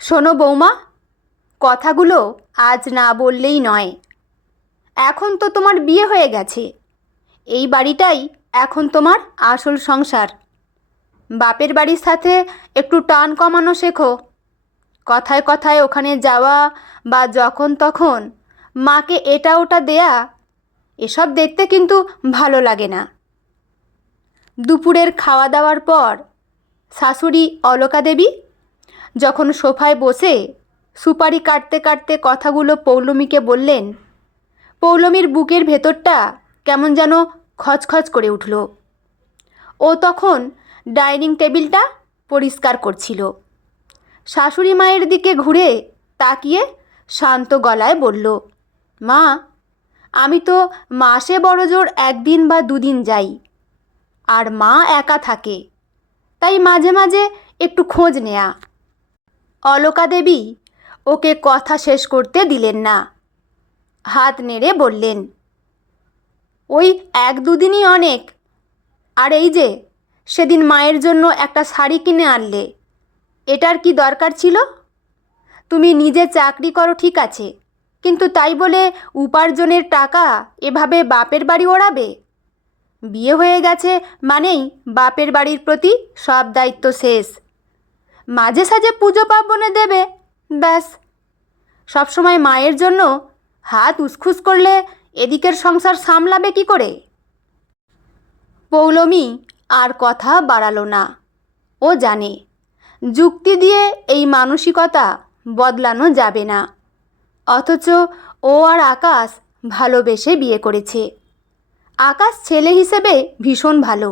শোনো বৌমা, কথাগুলো আজ না বললেই নয়। এখন তো তোমার বিয়ে হয়ে গেছে। এই বাড়িটাই এখন তোমার আসল সংসার। বাপের বাড়ির সাথে একটু টান কমানো শেখো। কথায় কথায় ওখানে যাওয়া বা যখন তখন মাকে এটা ওটা দেয়া, এসব দেখতে কিন্তু ভালো লাগে না। দুপুরের খাওয়া দাওয়ার পর শাশুড়ি অলকা দেবী যখন সোফায় বসে সুপারি কাটতে কাটতে কথাগুলো পৌলমীকে বললেন, পৌলমীর বুকের ভেতরটা কেমন যেন খচখচ করে উঠল। ও তখন ডাইনিং টেবিলটা পরিষ্কার করছিল। শাশুড়ি মায়ের দিকে ঘুরে তাকিয়ে শান্ত গলায় বলল, মা, আমি তো মাসে বড়জোর একদিন বা দুদিন যাই, আর মা একা থাকে, তাই মাঝে মাঝে একটু খোঁজ নেয়া। অলকা দেবী ওকে কথা শেষ করতে দিলেন না। হাত নেড়ে বললেন, ওই এক দুদিনই অনেক। আর এই যে সেদিন মায়ের জন্য একটা শাড়ি কিনে আনলে, এটার কি দরকার ছিল? তুমি নিজে চাকরি করো ঠিক আছে, কিন্তু তাই বলে উপার্জনের টাকা এভাবে বাপের বাড়ি ওড়াবে? বিয়ে হয়ে গেছে মানেই বাপের বাড়ির প্রতি সব দায়িত্ব শেষ। মাঝে সাঝে পুজো পার্বণে দেবে, ব্যাস। সবসময় মায়ের জন্য হাত উসখুস করলে এদিকের সংসার সামলাবে কি করে? পৌলমী আর কথা বাড়ালো না। ও জানে যুক্তি দিয়ে এই মানসিকতা বদলানো যাবে না। অথচ ও আর আকাশ ভালোবেসে বিয়ে করেছে। আকাশ ছেলে হিসেবে ভীষণ ভালো,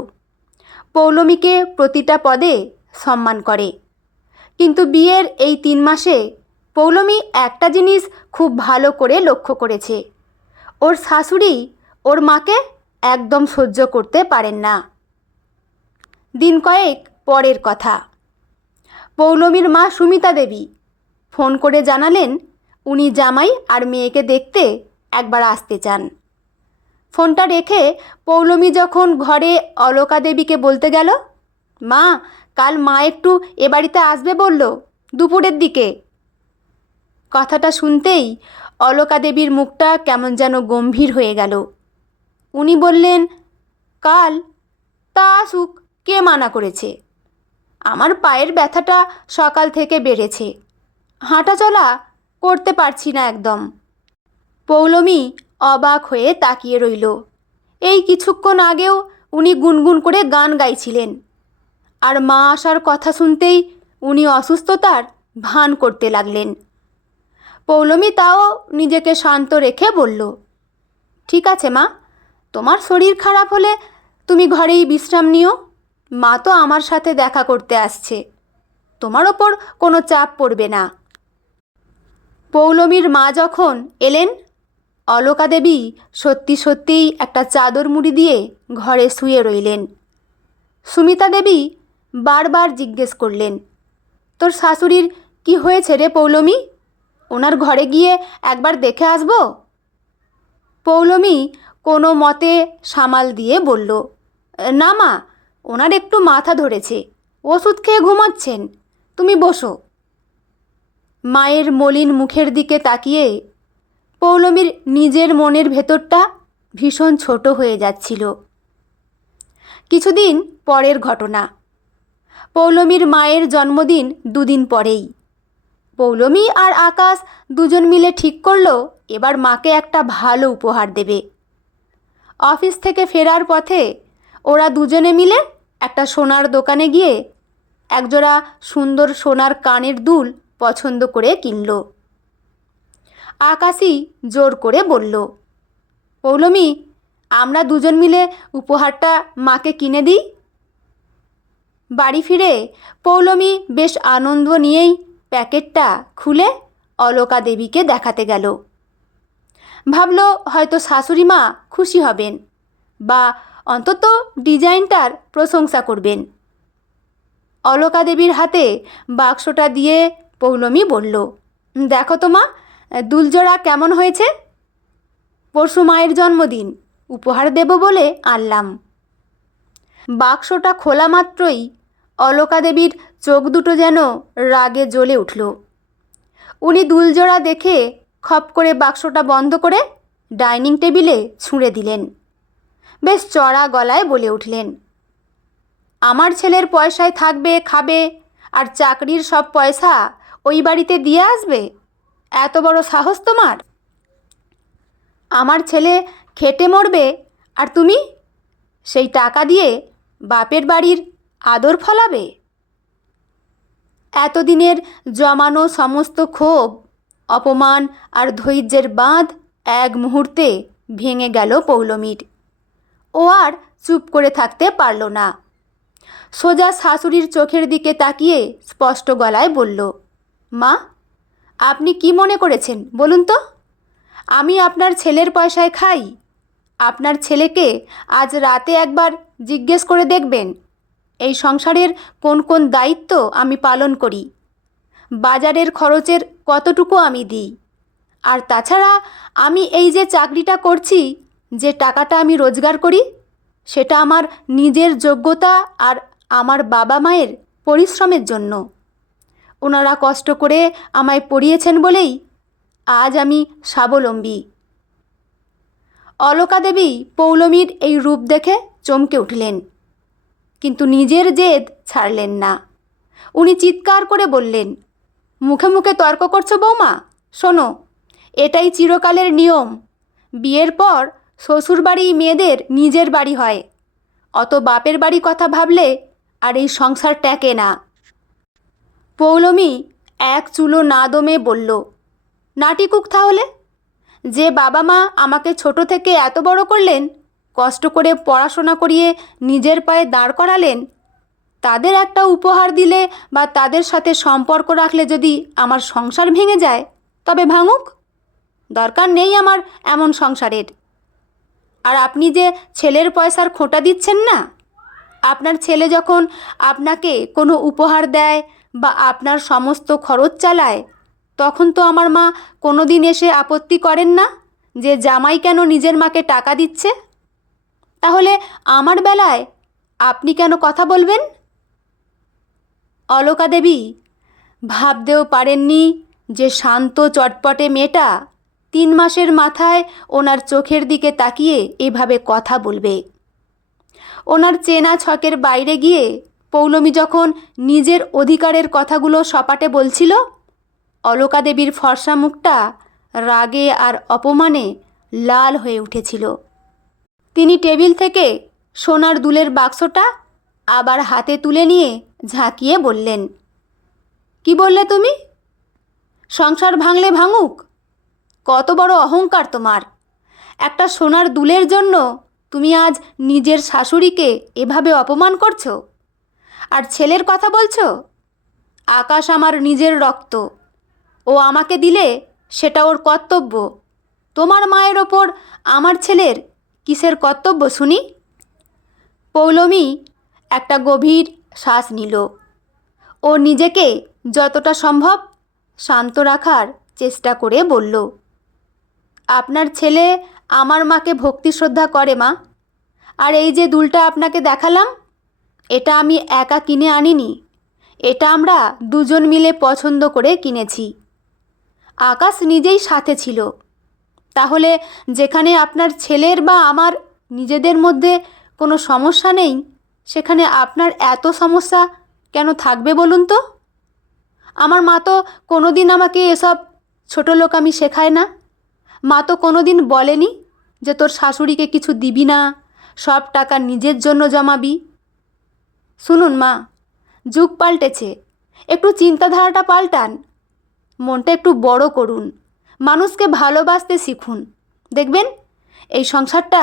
পৌলমীকে প্রতিটা পদে সম্মান করে। কিন্তু বিয়ের এই 3 মাসে পৌলমী একটা জিনিস খুব ভালো করে লক্ষ্য করেছে, ওর শাশুড়ি ওর মাকে একদম সহ্য করতে পারেন না। দিন কয়েক পরের কথা, পৌলমীর মা সুমিতা দেবী ফোন করে জানালেন উনি জামাই আর মেয়েকে দেখতে একবার আসতে চান। ফোনটা রেখে পৌলমী যখন ঘরে অলকা দেবীকে বলতে গেল, মা, কাল মা একটু এ বাড়িতে আসবে বলল দুপুরের দিকে। কথাটা শুনতেই অলকা দেবীর মুখটা কেমন যেন গম্ভীর হয়ে গেল। উনি বললেন, কাল? তা আসুক, কে মানা করেছে? আমার পায়ের ব্যথাটা সকাল থেকে বেড়েছে, হাঁটাচলা করতে পারছি না একদম। পৌলমী অবাক হয়ে তাকিয়ে রইল। এই কিছুক্ষণ আগেও উনি গুনগুন করে গান গাইছিলেন, আর মা আসার কথা শুনতেই উনি অসুস্থতার ভান করতে লাগলেন। পৌলমী তাও নিজেকে শান্ত রেখে বলল, ঠিক আছে মা, তোমার শরীর খারাপ হলে তুমি ঘরেই বিশ্রাম নিও। মা তো আমার সাথে দেখা করতে আসছে, তোমার ওপর কোনো চাপ পড়বে না। পৌলমীর মা যখন এলেন, অলকা দেবী সত্যি সত্যিই একটা চাদর মুড়ি দিয়ে ঘরে শুয়ে রইলেন। সুমিতা দেবী বারবার জিজ্ঞেস করলেন, তোর শাশুড়ির কি হয়েছে রে পৌলমী? ওনার ঘরে গিয়ে একবার দেখে আসবো? পৌলমী কোনো মতে সামাল দিয়ে বলল, না মা, ওনার একটু মাথা ধরেছে, ওষুধ খেয়ে ঘুমাচ্ছেন, তুমি বসো। মায়ের মলিন মুখের দিকে তাকিয়ে পৌলমীর নিজের মনের ভেতরটা ভীষণ ছোট হয়ে যাচ্ছিল। কিছুদিন পরের ঘটনা, পৌলমীর মায়ের জন্মদিন 2 দিন পরেই। পৌলমী আর আকাশ দুজন মিলে ঠিক করলো এবার মাকে একটা ভালো উপহার দেবে। অফিস থেকে ফেরার পথে ওরা দুজনে মিলে একটা সোনার দোকানে গিয়ে একজোড়া সুন্দর সোনার কানের দুল পছন্দ করে কিনল। আকাশই জোর করে বলল, পৌলমী, আমরা দুজন মিলে উপহারটা মাকে কিনে দিই। বাড়ি ফিরে পৌলমী বেশ আনন্দ নিয়েই প্যাকেটটা খুলে অলকা দেবীকে দেখাতে গেল। ভাবল হয়তো শাশুড়ি মা খুশি হবেন, বা অন্তত ডিজাইনটার প্রশংসা করবেন। অলকা দেবীর হাতে বাক্সটা দিয়ে পৌলমী বলল, দেখো তো মা, দুলজোড়া কেমন হয়েছে? পরশু মায়ের জন্মদিন, উপহার দেব বলে আনলাম। বাক্সটা খোলা মাত্রই অলকা দেবীর চোখ দুটো যেন রাগে জ্বলে উঠল। উনি দুলজোড়া দেখে খপ করে বাক্সটা বন্ধ করে ডাইনিং টেবিলে ছুঁড়ে দিলেন। বেশ চড়া গলায় বলে উঠলেন, আমার ছেলের পয়সায় থাকবে, খাবে, আর চাকরির সব পয়সা ওই বাড়িতে দিয়ে আসবে? এত বড় সাহস তোমার? আমার ছেলে খেটে মরবে আর তুমি সেই টাকা দিয়ে বাপের বাড়ির আদর ফলাবে? এতদিনের জমানো সমস্ত ক্ষোভ, অপমান আর ধৈর্যের বাঁধ এক মুহূর্তে ভেঙে গেল পৌলমীর। ও আর চুপ করে থাকতে পারল না। সোজা শাশুড়ির চোখের দিকে তাকিয়ে স্পষ্ট গলায় বলল, মা, আপনি কি মনে করেছেন বলুন তো? আমি আপনার ছেলের পয়সায় খাই? আপনার ছেলেকে আজ রাতে একবার জিজ্ঞেস করে দেখবেন এই সংসারের কোন কোন দায়িত্ব আমি পালন করি, বাজারের খরচের কতটুকু আমি দিই। আর তাছাড়া আমি এই যে চাকরিটা করছি, যে টাকাটা আমি রোজগার করি, সেটা আমার নিজের যোগ্যতা আর আমার বাবা মায়ের পরিশ্রমের জন্য। ওনারা কষ্ট করে আমায় পড়িয়েছেন বলেই আজ আমি স্বাবলম্বী। অলকা দেবী পৌলমীর এই রূপ দেখে চমকে উঠলেন, কিন্তু নিজের জেদ ছাড়লেন না। উনি চিৎকার করে বললেন, মুখে মুখে তর্ক করছো বৌমা? শোনো, এটাই চিরকালের নিয়ম। বিয়ের পর শ্বশুরবাড়ি মেয়েদের নিজের বাড়ি হয়। অত বাপের বাড়ি কথা ভাবলে আর এই সংসার টেকে না। পৌলমী এক চুলো না দমে বলল, নাটিকুক তাহলে। যে বাবা মা আমাকে ছোট থেকে এত বড় করলেন, কষ্ট করে পড়াশোনা করিয়ে নিজের পায়ে দাঁড় করালেন, তাদের একটা উপহার দিলে বা তাদের সাথে সম্পর্ক রাখলে যদি আমার সংসার ভেঙে যায়, তবে ভাঙুক, দরকার নেই আমার এমন সংসারের। আর আপনি যে ছেলের পয়সার খোঁটা দিচ্ছেন না, আপনার ছেলে যখন আপনাকে কোনো উপহার দেয় বা আপনার সমস্ত খরচ চালায়, তখন তো আমার মা কোনো দিন এসে আপত্তি করেন না যে জামাই কেন নিজের মাকে টাকা দিচ্ছে। তাহলে আমার বেলায় আপনি কেন কথা বলবেন? অলকা দেবী ভাবতেও পারেননি যে শান্ত চটপটে মেয়েটা 3 মাসের মাথায় ওনার চোখের দিকে তাকিয়ে এভাবে কথা বলবে। ওনার চেনা ছকের বাইরে গিয়ে পৌলমী যখন নিজের অধিকারের কথাগুলো সপাটে বলছিল, অলকা দেবীর ফর্সা মুখটা রাগে আর অপমানে লাল হয়ে উঠেছিল। তিনি টেবিল থেকে সোনার দুলের বাক্সটা আবার হাতে তুলে নিয়ে ঝাঁকিয়ে বললেন, কি বললে তুমি? সংসার ভাঙলে ভাঙুক? কত বড় অহংকার তোমার! একটা সোনার দুলের জন্য তুমি আজ নিজের শাশুড়িকে এভাবে অপমান করছো? আর ছেলের কথা বলছো? আকাশ আমার নিজের রক্ত, ও আমাকে দিলে সেটা ওর কর্তব্য। তোমার মায়ের ওপর আমার ছেলের কিসের কর্তব্য শুনি? পৌলমী একটা গভীর শ্বাস নিল। ও নিজেকে যতটা সম্ভব শান্ত রাখার চেষ্টা করে বলল, আপনার ছেলে আমার মাকে ভক্তি শ্রদ্ধা করে মা। আর এই যে দুলটা আপনাকে দেখালাম, এটা আমি একা কিনে আনিনি, এটা আমরা দুজন মিলে পছন্দ করে কিনেছি। আকাশ নিজেই সাথে ছিল। তাহলে যেখানে আপনার ছেলের বা আমার নিজেদের মধ্যে কোনো সমস্যা নেই, সেখানে আপনার এত সমস্যা কেন থাকবে বলুন তো? আমার মা তো কোনো দিন আমাকে এসব ছোটো লোক আমি শেখায় না। মা তো কোনো দিন বলেনি যে তোর শাশুড়িকে কিছু দিবি না, সব টাকা নিজের জন্য জমাবি। শুনুন মা, যুগ পাল্টেছে, একটু চিন্তাধারাটা পাল্টান, মনটা একটু বড় করুন, মানুষকে ভালোবাসতে শিখুন। দেখবেন এই সংসারটা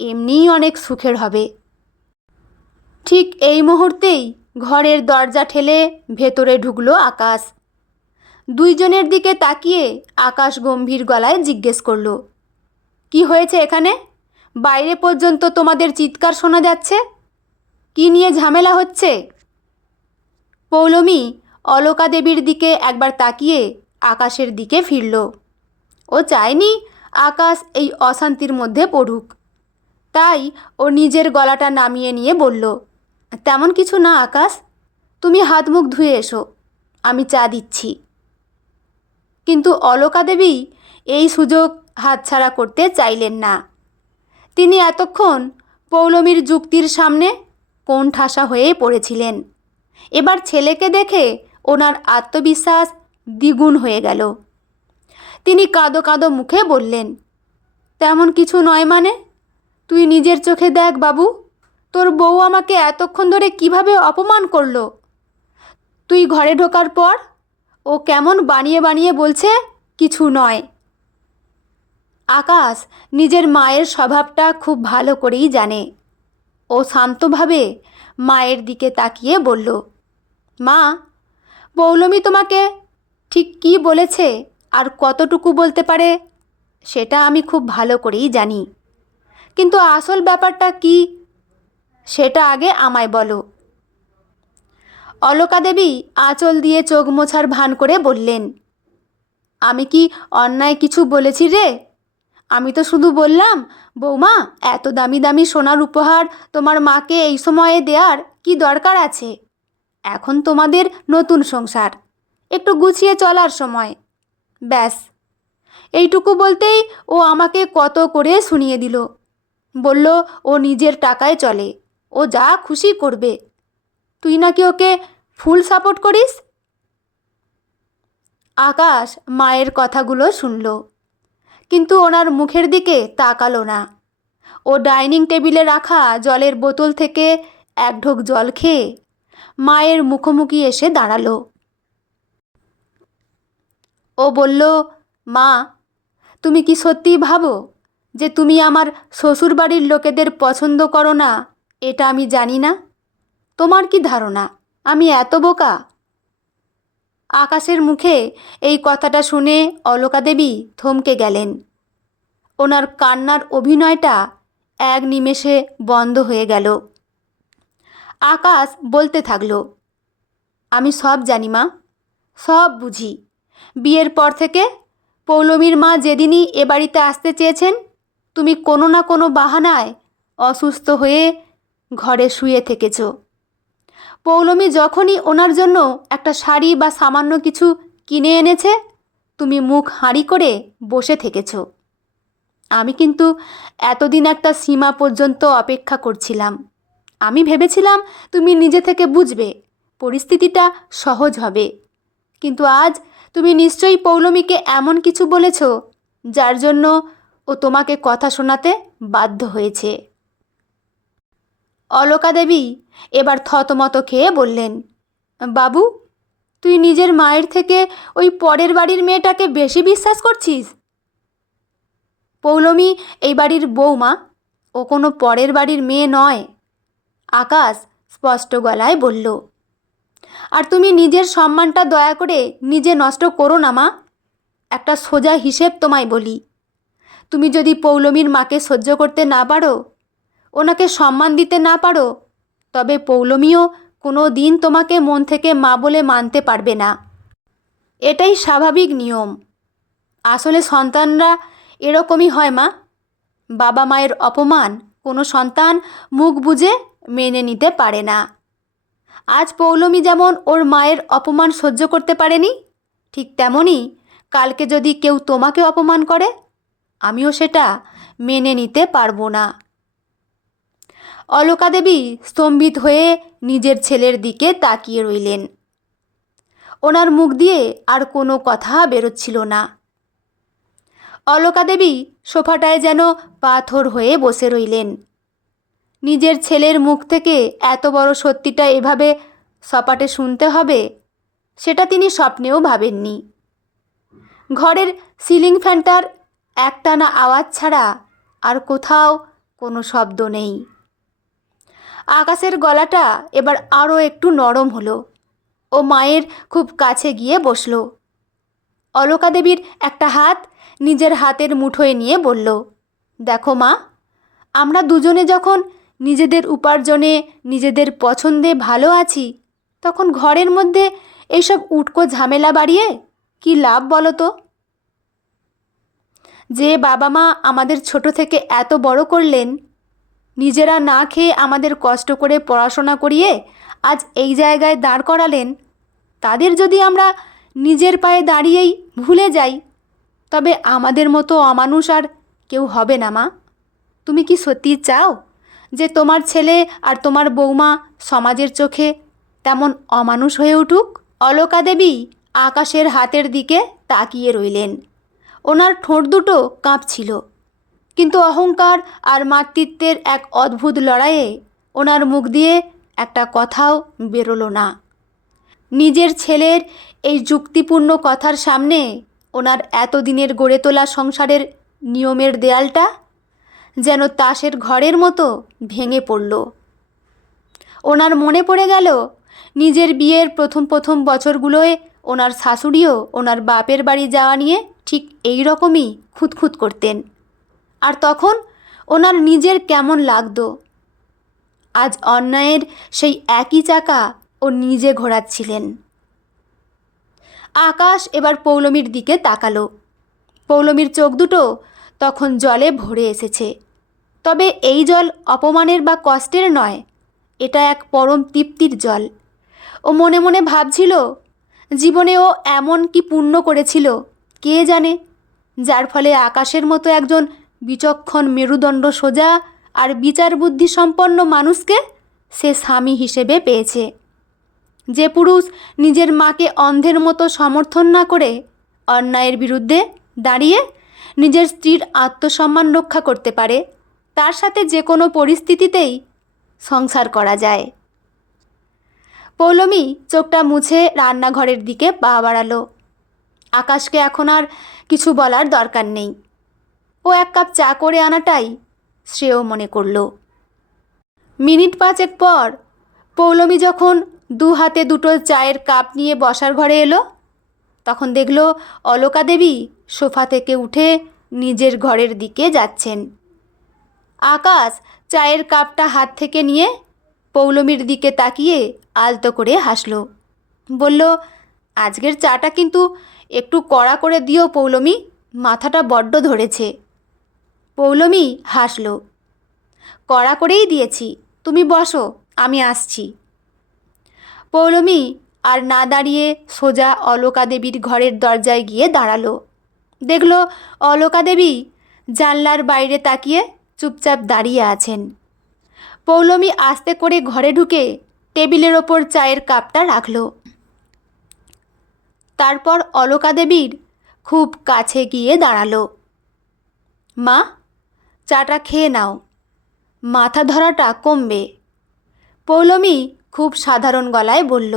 এমনিই অনেক সুখের হবে। ঠিক এই মুহূর্তেই ঘরের দরজা ঠেলে ভেতরে ঢুকলো আকাশ। দুইজনের দিকে তাকিয়ে আকাশ গম্ভীর গলায় জিজ্ঞেস করলো, কি হয়েছে এখানে? বাইরে পর্যন্ত তোমাদের চিৎকার শোনা যাচ্ছে। কি নিয়ে ঝামেলা হচ্ছে? পৌলমী অলকা দেবীর দিকে একবার তাকিয়ে আকাশের দিকে ফিরল। ও চায়নি আকাশ এই অশান্তির মধ্যে পড়ুক, তাই ও নিজের গলাটা নামিয়ে নিয়ে বলল, তেমন কিছু না আকাশ, তুমি হাত মুখ ধুয়ে এসো, আমি চা দিচ্ছি। কিন্তু অলকা দেবী এই সুযোগ হাতছাড়া করতে চাইলেন না। তিনি এতক্ষণ পৌলমীর যুক্তির সামনে কোণঠাসা হয়ে পড়েছিলেন। এবার ছেলেকে দেখে ওনার আত্মবিশ্বাস দ্বিগুণ হয়ে গেল। তিনি কাঁদো কাঁদো মুখে বললেন, তেমন কিছু নয় মানে? তুই নিজের চোখে দেখ বাবু, তোর বউ আমাকে এতক্ষণ ধরে কিভাবে অপমান করলো। তুই ঘরে ঢোকার পর ও কেমন বানিয়ে বানিয়ে বলছে কিছু নয়। আকাশ নিজের মায়ের স্বভাবটা খুব ভালো করেই জানে। ও শান্তভাবে মায়ের দিকে তাকিয়ে বলল, মা, পৌলমী তোমাকে ঠিক কী বলেছে আর কতটুকু বলতে পারে সেটা আমি খুব ভালো করেই জানি, কিন্তু আসল ব্যাপারটা কি সেটা আগে আমায় বলো। অলকা দেবী আঁচল দিয়ে চোখ মোছার ভান করে বললেন, আমি কি অন্যায় কিছু বলেছি রে? আমি তো শুধু বললাম, বৌমা, এত দামি দামি সোনার উপহার তোমার মাকে এই সময়ে দেওয়ার কি দরকার আছে? এখন তোমাদের নতুন সংসার, একটু গুছিয়ে চলার সময়। ব্যাস, এইটুকু বলতেই ও আমাকে কত করে শুনিয়ে দিল। বলল ও নিজের টাকায় চলে, ও যা খুশি করবে। তুই নাকি ওকে ফুল সাপোর্ট করিস। আকাশ মায়ের কথাগুলো শুনল, কিন্তু ওনার মুখের দিকে তাকালো না। ও ডাইনিং টেবিলে রাখা জলের বোতল থেকে এক ঢোক জল খেয়ে মায়ের মুখোমুখি এসে দাঁড়ালো। ও বলল, মা, তুমি কি সত্যিই ভাবো যে তুমি আমার শ্বশুরবাড়ির লোকেদের পছন্দ করো না এটা আমি জানি না? তোমার কি ধারণা আমি এত বোকা? আকাশের মুখে এই কথাটা শুনে অলকা দেবী থমকে গেলেন। ওনার কান্নার অভিনয়টা এক নিমেষে বন্ধ হয়ে গেল। আকাশ বলতে থাকলো, আমি সব জানি মা, সব বুঝি। বিয়ের পর থেকে পৌলমীর মা যেদিনই এ বাড়িতে আসতে চেয়েছেন, তুমি কোনো না কোনো বাহানায় অসুস্থ হয়ে ঘরে শুয়ে থেকেছ। পৌলমী যখনই ওনার জন্য একটা শাড়ি বা সামান্য কিছু কিনে এনেছে, তুমি মুখ হাঁড়ি করে বসে থেকেছ। আমি কিন্তু এতদিন একটা সীমা পর্যন্ত অপেক্ষা করছিলাম। আমি ভেবেছিলাম তুমি নিজে থেকে বুঝবে, পরিস্থিতিটা সহজ হবে। কিন্তু আজ তুমি নিশ্চয়ই পৌলমীকে এমন কিছু বলেছ যার জন্য ও তোমাকে কথা শোনাতে বাধ্য হয়েছে। অলকা দেবী এবার থতমত খেয়ে বললেন, বাবু, তুই নিজের মায়ের থেকে ওই পরের বাড়ির মেয়েটাকে বেশি বিশ্বাস করছিস? পৌলমী এই বাড়ির বৌমা, ও কোনো পরের বাড়ির মেয়ে নয়। আকাশ স্পষ্ট গলায় বলল। আর তুমি নিজের সম্মানটা দয়া করে নিজে নষ্ট করো না মা। একটা সোজা হিসেব তোমায় বলি, তুমি যদি পৌলমীর মাকে সহ্য করতে না পারো, ওনাকে সম্মান দিতে না পারো, তবে পৌলমীও কোনো দিন তোমাকে মন থেকে মা বলে মানতে পারবে না। এটাই স্বাভাবিক নিয়ম। আসলে সন্তানরা এরকমই হয় মা। বাবা মায়ের অপমান কোনো সন্তান মুখ বুজে মেনে নিতে পারে না। আজ পৌলমী যেমন ওর মায়ের অপমান সহ্য করতে পারেনি, ঠিক তেমনই কালকে যদি কেউ তোমাকে অপমান করে, আমিও সেটা মেনে নিতে পারবো না। অলকা দেবী স্তম্ভিত হয়ে নিজের ছেলের দিকে তাকিয়ে রইলেন। ওনার মুখ দিয়ে আর কোনো কথা বেরোচ্ছিল না। অলকা দেবী সোফাটায় যেন পাথর হয়ে বসে রইলেন। নিজের ছেলের মুখ থেকে এত বড় সত্যিটা এভাবে সপাটে শুনতে হবে সেটা তিনি স্বপ্নেও ভাবেননি। ঘরের সিলিং ফ্যানটার একটানা আওয়াজ ছাড়া আর কোথাও কোনো শব্দ নেই। আকাশের গলাটা এবার আরও একটু নরম হলো। ও মায়ের খুব কাছে গিয়ে বসল। অলকা দেবীর একটা হাত নিজের হাতের মুঠোয় নিয়ে বলল, দেখো মা, আমরা দুজনে যখন নিজেদের উপার্জনে নিজেদের পছন্দে ভালো আছি, তখন ঘরের মধ্যে এইসব উটকো ঝামেলা বাড়িয়ে কি লাভ বলো তো? যে বাবা মা আমাদের ছোট থেকে এত বড় করলেন, নিজেরা না খেয়ে আমাদের কষ্ট করে পড়াশোনা করিয়ে আজ এই জায়গায় দাঁড় করালেন, তাদের যদি আমরা নিজের পায়ে দাঁড়িয়েই ভুলে যাই, তবে আমাদের মতো অমানুষ আর কেউ হবে না মা। তুমি কি সত্যি চাও যে তোমার ছেলে আর তোমার বৌমা সমাজের চোখে তেমন অমানুষ হয়ে উঠুক? অলকা দেবী আকাশের হাতের দিকে তাকিয়ে রইলেন। ওনার ঠোঁট দুটো কাঁপছিল, কিন্তু অহংকার আর মাতৃত্বের এক অদ্ভুত লড়াইয়ে ওনার মুখ দিয়ে একটা কথাও বেরোলো না। নিজের ছেলের এই যুক্তিপূর্ণ কথার সামনে ওনার এতদিনের গড়ে তোলা সংসারের নিয়মের দেয়ালটা যেন তাসের ঘরের মতো ভেঙে পড়ল। ওনার মনে পড়ে গেল নিজের বিয়ের প্রথম প্রথম বছরগুলোয় ওনার শাশুড়িও ওনার বাপের বাড়ি যাওয়া নিয়ে ঠিক এই রকমই খুঁতখুত করতেন, আর তখন ওনার নিজের কেমন লাগতো। আজ অন্যায়ের সেই একই চাকা ও নিজে ঘোরাচ্ছিলেন। আকাশ এবার পৌলমীর দিকে তাকালো। পৌলমীর চোখ দুটো তখন জলে ভরে এসেছে, তবে এই জল অপমানের বা কষ্টের নয়, এটা এক পরম তৃপ্তির জল। ও মনে মনে ভাবছিল জীবনে ও এমন কি পুণ্য করেছিল কে জানে, যার ফলে আকাশের মতো একজন বিচক্ষণ মেরুদণ্ড সোজা আর বিচার বুদ্ধি সম্পন্ন মানুষকে সে স্বামী হিসেবে পেয়েছে। যে পুরুষ নিজের মাকে অন্ধের মতো সমর্থন না করে অন্যায়ের বিরুদ্ধে দাঁড়িয়ে নিজের স্ত্রীর আত্মসম্মান রক্ষা করতে পারে, তার সাথে যে কোনো পরিস্থিতিতেই সংসার করা যায়। পৌলমী চোখটা মুছে রান্নাঘরের দিকে পা বাড়ালো। আকাশকে এখন আর কিছু বলার দরকার নেই, ও এক কাপ চা করে আনাটাই শ্রেয় মনে করল। মিনিট পাঁচেক পর পৌলমী যখন দু হাতে দুটো চায়ের কাপ নিয়ে বসার ঘরে এলো, তখন দেখল অলকা দেবী সোফা থেকে উঠে নিজের ঘরের দিকে যাচ্ছেন। আকাশ চায়ের কাপটা হাত থেকে নিয়ে পৌলমীর দিকে তাকিয়ে আলতো করে হাসল। বলল, আজকের চাটা কিন্তু একটু কড়া করে দিও পৌলমী, মাথাটা বড্ড ধরেছে। পৌলমী হাসল। কড়া করেই দিয়েছি, তুমি বসো, আমি আসছি। পৌলমী আর না দাঁড়িয়ে সোজা অলকা দেবীর ঘরের দরজায় গিয়ে দাঁড়ালো। দেখল অলকা দেবী জানলার বাইরে তাকিয়ে চুপচাপ দাঁড়িয়ে আছেন। পৌলমী আস্তে করে ঘরে ঢুকে টেবিলের ওপর চায়ের কাপটা রাখল। তারপর অলকা দেবীর খুব কাছে গিয়ে দাঁড়ালো। মা, চাটা খেয়ে নাও, মাথা ধরাটা কমবে। পৌলমী খুব সাধারণ গলায় বলল,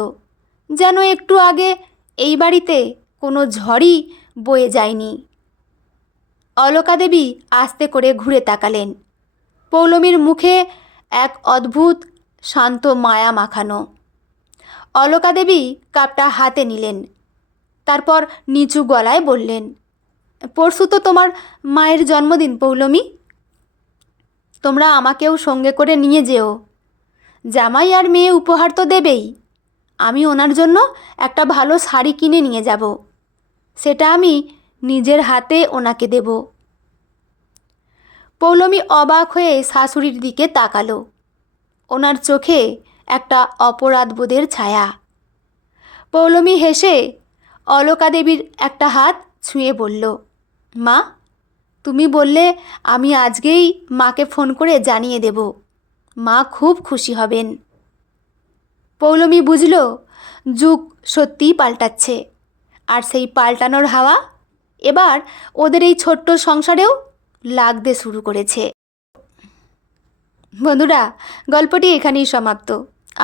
যেন একটু আগে এই বাড়িতে কোনো ঝড়ই বয়ে যায়নি। অলকা দেবী আস্তে করে ঘুরে তাকালেন। পৌলমীর মুখে এক অদ্ভুত শান্ত মায়া মাখানো। অলকা দেবী কাপটা হাতে নিলেন, তারপর নিচু গলায় বললেন, পরশু তো তোমার মায়ের জন্মদিন পৌলমী, তোমরা আমাকেও সঙ্গে করে নিয়ে যেও। জামাই আর মেয়ে উপহার তো দেবেই, আমি ওনার জন্য একটা ভালো শাড়ি কিনে নিয়ে যাব, সেটা আমি নিজের হাতে ওনাকে দেব। পৌলমী অবাক হয়ে শাশুড়ির দিকে তাকালো। ওনার চোখে একটা অপরাধবোধের ছায়া। পৌলমী হেসে অলকা দেবীর একটা হাত ছুঁয়ে বলল, মা, তুমি বললে আমি আজকেই মাকে ফোন করে জানিয়ে দেব, মা খুব খুশি হবেন। পৌলমী বুঝল যুগ সত্যিই পাল্টাচ্ছে, আর সেই পাল্টানোর হাওয়া এবার ওদের এই ছোট্ট সংসারেও লাগতে শুরু করেছে। বন্ধুরা, গল্পটি এখানেই সমাপ্ত।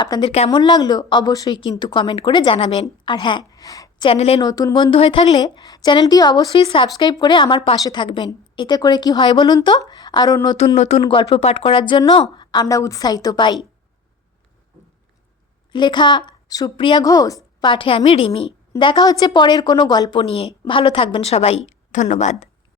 আপনাদের কেমন লাগলো অবশ্যই কিন্তু কমেন্ট করে জানাবেন। আর হ্যাঁ, চ্যানেলে নতুন বন্ধু হয়ে থাকলে চ্যানেলটি অবশ্যই সাবস্ক্রাইব করে আমার পাশে থাকবেন। এতে করে কি হয় বলুন তো, আরও নতুন নতুন গল্প পাঠ করার জন্য আমরা উৎসাহিত পাই। লেখা সুপ্রিয়া ঘোষ, পাঠে আমি রিমি। দেখা হচ্ছে পরের কোনো গল্প নিয়ে। ভালো থাকবেন সবাই, ধন্যবাদ।